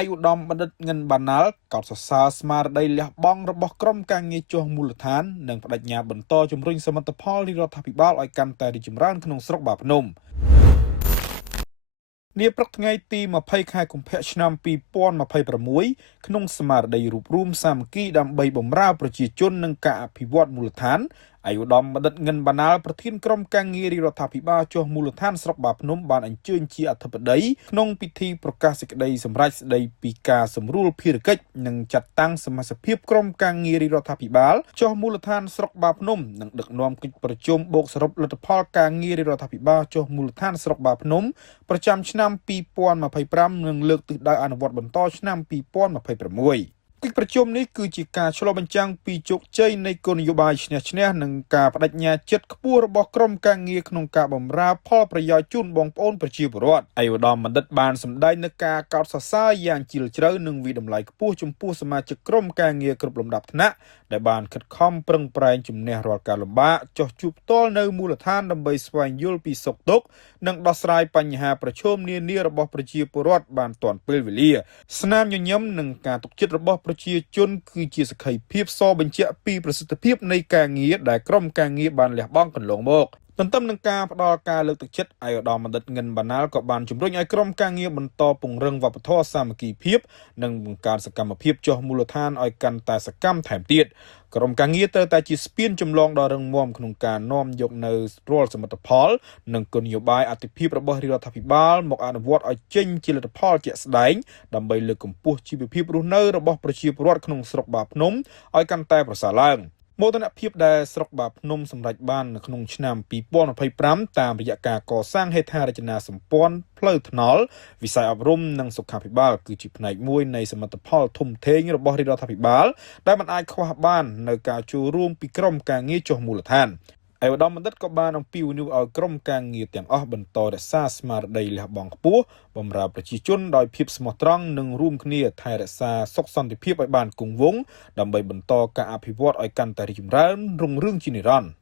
ឯកឧត្តមបណ្ឌិតងិនបានណាល់កោតសរសើរស្មារតីលះបង់របស់ក្រុមការងារចុះមូលដ្ឋាននិងបដិញ្ញាបន្តជំរុញសមិទ្ធផលរាជរដ្ឋាភិបាលឲ្យកាន់តែរីកចម្រើនក្នុងស្រុកបាភ្នំនាព្រឹកថ្ងៃទី20ខែកុម្ភៈឆ្នាំ2026ក្នុងសមារតីរួបរวมសាមគ្គីដើម្បីបម្រើប្រជាជននិងការអភិវឌ្ឍមូលដ្ឋានឯកឧត្តមបណ្ឌិតងិនបានណាល់ប្រធានក្រុមការងាររាជរដ្ឋាភិបាលចុះមូលដ្ឋានស្រុកបាភ្នំបានអញ្ជើញជាអធិបតីក្នុងពិធីប្រកាសសេចក្តីសម្រេចស្តីពីការសម្រួលភារកិច្ចនិងចាត់តាំងសមាជិកភាពក្រុមការងាររាជរដ្ឋាភិបាលចុះមូលដ្ឋានស្រុកបាភ្នំនិងដឹកនាំកិច្ចប្រជុំបូកសរុបលទ្ធផលការងាររាជរដ្ឋាភិបាលចុះមូលដ្ឋានស្រុកបាភ្នំប្រចាំឆ្នាំ2025និងលើកទិសដៅអនុវត្តបន្តឆ្នាំ2026កិច្ចប្រជុំនេះគឺជាការឆ្លុះបញ្ចាំងពីជោគជ័យនៃគោលនយោបាយឈ្នះឈ្នះនិងការបដិញ្ញាចិត្តខ្ពស់របស់ក្រុមការងារក្នុងការបម្រើផលប្រយោជន៍ជូនបងប្អូនប្រជាពលរដ្ឋឯកឧត្តមបណ្ឌិតបានសម្ដែងនូវការកោតសរសើរយ៉ាងជ្រាលជ្រៅនិងវិតម្លៃខ្ពស់ចំពោះសមាជិកក្រុមការងារគ្រប់លំដាប់ថ្នាក់ដែលបានខិតខំប្រឹងប្រែងជំនះរាល់ការលំបាកចុះជួបផ្ទាល់នៅមូលដ្ឋានដើម្បីស្វែងយល់ពីសុខទុក្ខនិងដោះស្រាយបញ្ហាប្រឈមនានារបស់ប្រជាពលរដ្ឋបានទាន់ពេលវេលាស្នាមញញឹមនិងការទុកចិត្តរបស់ប្រជាជនគឺជាសក្ខីភាពសបញ្ជាក់ពីប្រសិទ្ធភាពនៃការងារដែលក្រុមការងារបានលះបង់កន្លងមកទន្ទឹមនឹងការផ្ដល់ការលើកទឹកចិត្តឯកឧត្តមបណ្ឌិតងិនបានណាល់ក៏បានជំរុញឲ្យក្រុមការងារបន្តពង្រឹងវប្បធម៌សាមគ្គីភាពនិងបង្កើនសកម្មភាពចុះមូលដ្ឋានឲ្យកាន់តែសកម្មថែមទៀតក្រុមការងារត្រូវតែជាស្ពានចម្លងដ៏រឹងមាំក្នុងការនាំយកនៅរាល់សមិទ្ធផលនិងគោលនយោបាយអតិភិបរបស់រាជរដ្ឋាភិបាលមកអនុវត្តឲ្យចេញជាលទ្ធផលជាក់ស្ដែងដើម្បីលើកកម្ពស់ជីវភាពរស់នៅរបស់ប្រជាពលរដ្ឋក្នុងស្រុកបាភ្នំឲ្យកាន់តែប្រសើរឡើងមោទនភាពដែលស្រុកបាភ្នំសម្រេចបាននៅក្នុងឆ្នាំ2025តាមរយៈការកសាងហេដ្ឋារចនាសម្ព័ន្ធផ្លូវថ្នល់វិស័យអប់រំនិងសុខាភិបាលគឺជាផ្នែកមួយនៃសមិទ្ធផលធំធេងរបស់រាជរដ្ឋាភិបាលដែលមិនអាចខ្វះបាននៅការចូលរួមពីក្រុមការងារចុះមូលដ្ឋានឯកឧត្តមបណ្ឌិតក៏បានអំពាវនាវឲ្យក្រុមការងារទាំងអស់បន្តរក្សាស្មារតីលះបង់ខ្ពស់បម្រើប្រជាជនដោយភាពស្មោះត្រង់និងរួមគ្នាថែរក្សាសុខសន្តិភាពឲ្យបានគង់វង្សដើម្បីបន្តការអភិវឌ្ឍឲ្យកាន់តែរីកចម្រើនរុងរឿងជានិរន្តរ៍